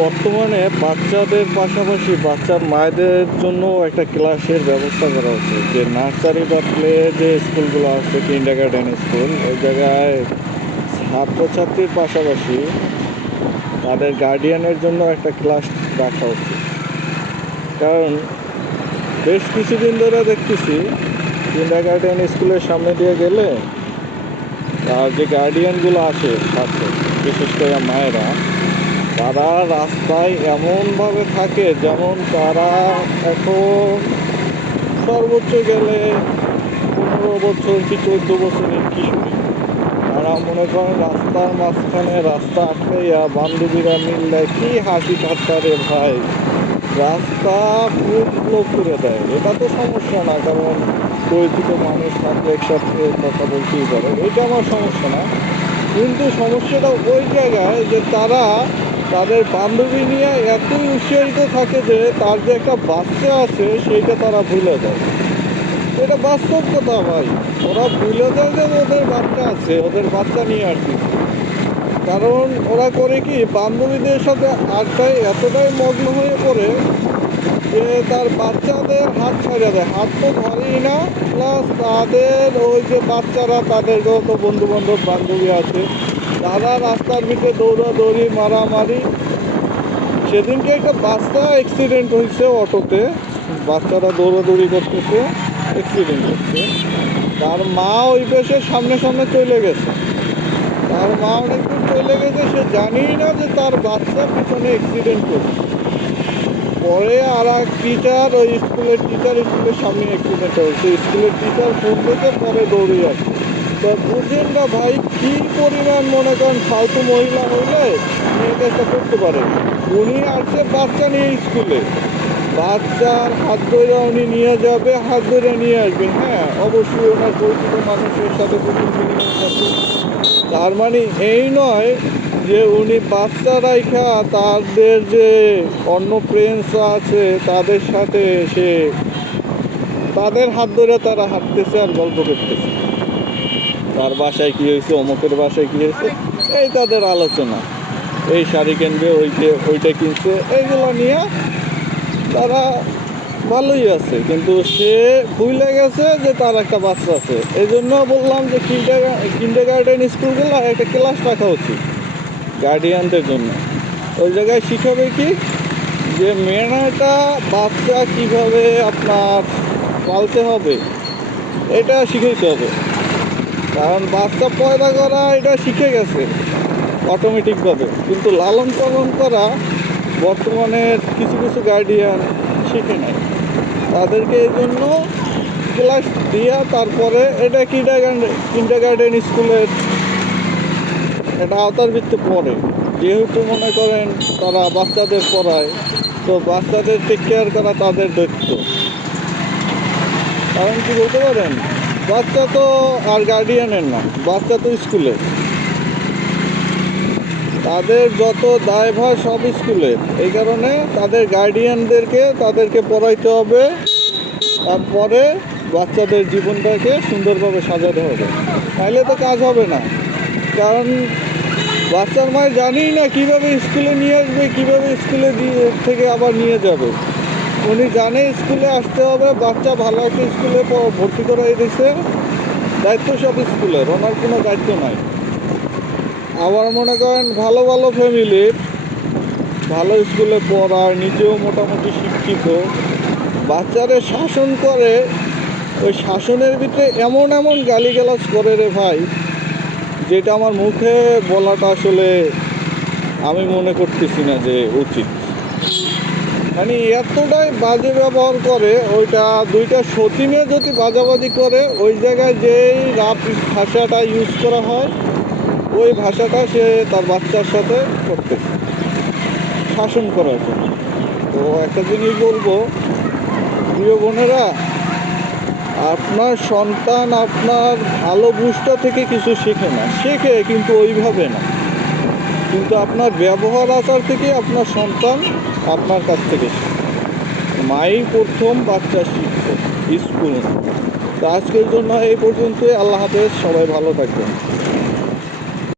বর্তমানে বাচ্চাদের পাশাপাশি বাচ্চার মায়েদের জন্য একটা ক্লাসের ব্যবস্থা করা হচ্ছে। যে নার্সারি বা প্লে যে স্কুলগুলো আছে কিন্ডার গার্ডেন স্কুল, ওই জায়গায় ছাত্রছাত্রীর পাশাপাশি তাদের গার্ডিয়ানের জন্য একটা ক্লাস রাখা হচ্ছে। কারণ বেশ কিছুদিন ধরে দেখতেছি কিন্ডার গার্ডেন স্কুলের সামনে দিয়ে গেলে আর যে গার্ডিয়ানগুলো আসে সাথে বিশেষ করে মায়েরা তারা রাস্তায় এমনভাবে থাকে যেমন তারা এখন সর্বোচ্চ গেলে পনেরো বছর কি চোদ্দ বছরের কিশোরী। তারা মনে করেন রাস্তার মাঝখানে রাস্তা আটকাইয়া বান্ধবীরা মিললে কি হাসি ঠাট্টা রে ভাই। রাস্তা পুরো করে দেয়। এটা তো সমস্যা না, কারণ পরিচিত মানুষ থাকলে একসাথে কথা বলতেই পারে। এটা আমার সমস্যা না। কিন্তু সমস্যাটা ওই জায়গায় যে তারা তাদের বান্ধবী নিয়ে এতই উৎসাহিত থাকে যে তার যে একটা বাচ্চা আছে, সেইটা তারা ভুলে যায়। এটা বাস্তব কথা ভাই। ওরা ভুলে যায় যে ওদের বাচ্চা আছে, ওদের বাচ্চা নিয়ে আসছে কারণ ওরা করে কি, বান্ধবীদের সাথে আড্ডায় এতটাই মগ্ন হয়ে পড়ে যে তার বাচ্চাদের হাত ছাড়া দেয়। হাত তো ধরেই না প্লাস তাদের ওই যে বাচ্চারা তাদেরকেও তো বন্ধু বান্ধব বান্ধবী আছে তারা রাস্তার ভিতরে দৌড়াদৌড়ি, মারামারি। সেদিনকে একটা বাচ্চা অ্যাক্সিডেন্ট হয়েছে অটোতে। বাচ্চারা দৌড়াদৌড়ি করতেছে অ্যাক্সিডেন্ট হচ্ছে। তার মা ওই পেশে সামনে সামনে চলে গেছে। তার মা অনেক দূর চলে গেছে, সে জানেই না যে তার বাচ্চা পিছনে অ্যাক্সিডেন্ট করছে। পরে আর এক টিচার ওই স্কুলের টিচার স্কুলের সামনে অ্যাক্সিডেন্ট হয়েছে। স্কুলের টিচার ফোন থেকে পরে দৌড়ে আসে। তো বুঝেন ভাই, কি পরিমাণ মনে করেন ফালতু মহিলা হইলে মেয়েদের একটা করতে পারে? উনি আসছে বাচ্চা নিয়ে স্কুলে। বাচ্চার হাত ধরে উনি নিয়ে যাবে, হাত ধরে নিয়ে আসবে। হ্যাঁ অবশ্যই ওনার পরিচিত মানুষের সাথে তার মানে এই নয় যে উনি বাচ্চা রাইখা তাদের যে অন্য ফ্রেন্ডসরা আছে, তাদের সাথে সে তাদের হাত ধরে তারা হাঁটতেছে আর গল্প করতেছে। তার বাসায় কী হয়েছে, অমুকের বাসায় কী হয়েছে, এই তাদের আলোচনা। এই শাড়ি কিনবে ওই যে ওইটা কিনছে, এইগুলো নিয়ে তারা ভালোই আছে। কিন্তু সে ভুলে গেছে যে তার একটা বাচ্চা আছে। এই জন্য বললাম যে কিন্ডার গার্ডেন স্কুলগুলো একটা ক্লাস রাখা উচিত গার্ডিয়ানদের জন্য। ওই জায়গায় শিখাবে কি? যে মেয়েটা বাচ্চা কীভাবে আপনার পালতে হবে, এটা শিখাইতে হবে। কারণ বাচ্চা পয়দা করা, এটা শিখে গেছে অটোমেটিকভাবে কিন্তু লালন পালন করা বর্তমানে কিছু কিছু গার্ডিয়ান শিখে নেয় তাদেরকে এই জন্য ক্লাস দিয়া তারপরে এটা কিন্ডার কিন্ডার গার্ডেন স্কুলের এটা আওতার ভিত্তি পড়ে। যেহেতু মনে করেন তারা বাচ্চাদের পড়ায়, তো বাচ্চাদের টেক কেয়ার করা তাদের দায়িত্ব। কারণ কি বলতে পারেন? বাচ্চা তো আর গার্ডিয়ানের না, বাচ্চা তো স্কুলে। তাদের যত দায়ভার সব স্কুলের এই কারণে তাদের গার্ডিয়ানদেরকে তাদেরকে পড়াইতে হবে, তারপরে বাচ্চাদের জীবনটাকে সুন্দরভাবে সাজাতে হবে। তাইলে তো কাজ হবে না। কারণ বাচ্চার মায়ের জানেই না কীভাবে স্কুলে নিয়ে আসবে, কীভাবে স্কুলে থেকে আবার নিয়ে যাবে। উনি জানে স্কুলে আসতে হবে, বাচ্চা ভালো একটা স্কুলে ভর্তি করাই দিছে। দায়িত্ব সব স্কুলের ওনার কোনো দায়িত্ব নাই। আবার মনে করেন ভালো ভালো ফ্যামিলির ভালো স্কুলে পড়ায়, নিজেও মোটামুটি শিক্ষিত। বাচ্চারে শাসন করে, ওই শাসনের ভিতরে এমন এমন গালিগালাজ করে রে ভাই, যেটা আমার মুখে বলাটা আসলে আমি মনে করতেছি না যে উচিত। মানে এতটাই বাজে ব্যবহার করে, ওইটা দুইটা সতীনে যদি বাজাবাজি করে, ওই জায়গায় যেই রাপ ভাষাটা ইউজ করা হয়, ওই ভাষাটা সে তার বাচ্চার সাথে করতেছে শাসন করার জন্য। তো একটা জিনিস বলব, প্রিয় বোনেরা, আপনার সন্তান আপনার ভালো বুঝটা থেকে কিছু শেখে না। শেখে কিন্তু ওইভাবে না। কিন্তু আপনার ব্যবহার আচার থেকে আপনার সন্তান আপনার কাছ থেকে। মাই প্রথম বাচ্চা শিখবে স্কুল। তো আজকের জন্য এই পর্যন্তই। আল্লাহ হাফেজ, সবাই ভালো থাকবেন।